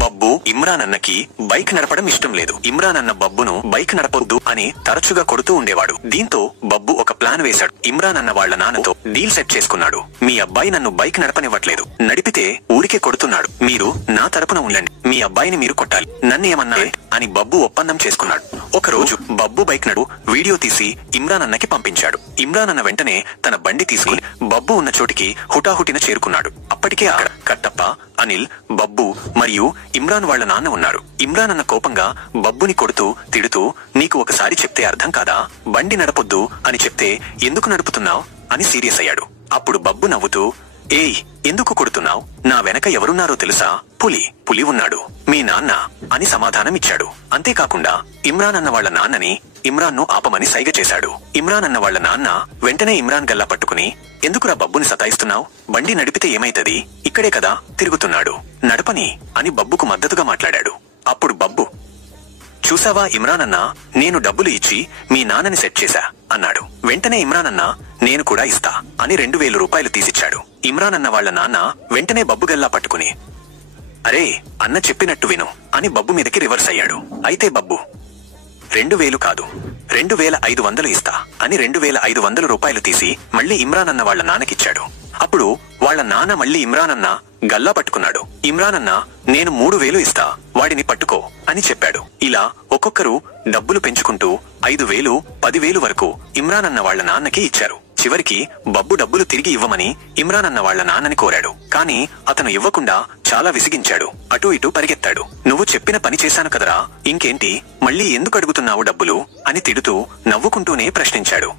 బబ్బు ఇమ్రాన్ అన్నకి బైక్ నడపడం ఇష్టం లేదు. ఇమ్రాన్ అన్న బబ్బును బైక్ నడపొద్దు అని తరచుగా కొడుతూ ఉండేవాడు. దీంతో బబ్బు ఒక ప్లాన్ వేశాడు. ఇమ్రాన్ అన్న వాళ్ల నాన్నతో డీల్ సెట్ చేసుకున్నాడు. మీ అబ్బాయి నన్ను బైక్ నడపనివ్వట్లేదు, నడిపితే ఊరికే కొడుతున్నాడు, మీరు నా తరపున ఉండండి, మీ అబ్బాయిని మీరు కొట్టాలి, నన్ను ఏమన్నా అని బబ్బు ఒప్పందం చేసుకున్నాడు. ఒక రోజు బబ్బు బైక్ నడు వీడియో తీసి ఇమ్రాన్ అన్నకి పంపించాడు. ఇమ్రాన్ అన్న వెంటనే తన బండి తీసుకుని బబ్బు ఉన్న చోటికి హుటాహుటిన చేరుకున్నాడు. అప్పటికే అక్కడ కట్టప్ప, అనిల్, బబ్బు మరియు ఇమ్రాన్ వాళ్ల నాన్న ఉన్నారు. ఇమ్రాన్ అన్న కోపంగా బబ్బుని కొడుతూ తిడుతూ, నీకు ఒకసారి చెప్తే అర్థం కాదా, బండి నడపొద్దు అని చెప్తే ఎందుకు నడుపుతున్నావు అని సీరియస్ అయ్యాడు. అప్పుడు బబ్బు నవ్వుతూ, ఏయ్ ఎందుకు కొడుతున్నావు, నా వెనక ఎవరున్నారో తెలుసా, పులి ఉన్నాడు, మీ నాన్న అని సమాధానం ఇచ్చాడు. అంతేకాకుండా ఇమ్రాన్ అన్న వాళ్ల నాన్నని ఇమ్రాన్ ను ఆపమని సైగ చేశాడు. ఇమ్రాన్ అన్న వాళ్ల నాన్న వెంటనే ఇమ్రాన్ గల్లా పట్టుకుని, ఎందుకురా బబ్బుని సతాయిస్తున్నావు, బండి నడిపితే ఏమైతది, ఇక్కడే కదా తిరుగుతున్నాడు, నడపని అని బబ్బుకు మద్దతుగా మాట్లాడాడు. అప్పుడు బబ్బు, చూసావా ఇమ్రాన్ అన్న, నేను డబ్బులు ఇచ్చి మీ నాన్నని సెట్ చేశా అన్నాడు. వెంటనే ఇమ్రాన్ అన్న, నేను కూడా ఇస్తా అని 2000 రూపాయలు తీసిచ్చాడు. ఇమ్రాన్ అన్న వాళ్ల నాన్న వెంటనే బబ్బు గల్లా పట్టుకుని, అరే అన్న చెప్పినట్టు విను అని బబ్బు మీదకి రివర్స్ అయ్యాడు. అయితే బబ్బు, 2000 కాదు 2500 ఇస్తా అని 2500 రూపాయలు తీసి మళ్లీ ఇమ్రాన్ అన్న వాళ్ల నాన్నకిచ్చాడు. అప్పుడు వాళ్ల నాన్న మళ్లీ ఇమ్రాన్ అన్న గల్లా పట్టుకున్నాడు. ఇమ్రాన్ అన్న, నేను 3000 ఇస్తా, వాడిని పట్టుకో అని చెప్పాడు. ఇలా ఒక్కొక్కరు డబ్బులు పెంచుకుంటూ 5000, 10,000 వరకు ఇమ్రాన్ అన్న వాళ్ల నాన్నకి ఇచ్చారు. చివరికి బబ్బు డబ్బులు తిరిగి ఇవ్వమని ఇమ్రాన్ అన్న వాళ్ల నాన్నని కోరాడు. కానీ అతను ఇవ్వకుండా చాలా విసిగించాడు. అటూ ఇటూ పరిగెత్తాడు. నువ్వు చెప్పిన పని చేశాను కదరా, ఇంకేంటి మళ్లీ ఎందుకు అడుగుతున్నావు డబ్బులు అని తిడుతూ నవ్వుకుంటూనే ప్రశ్నించాడు.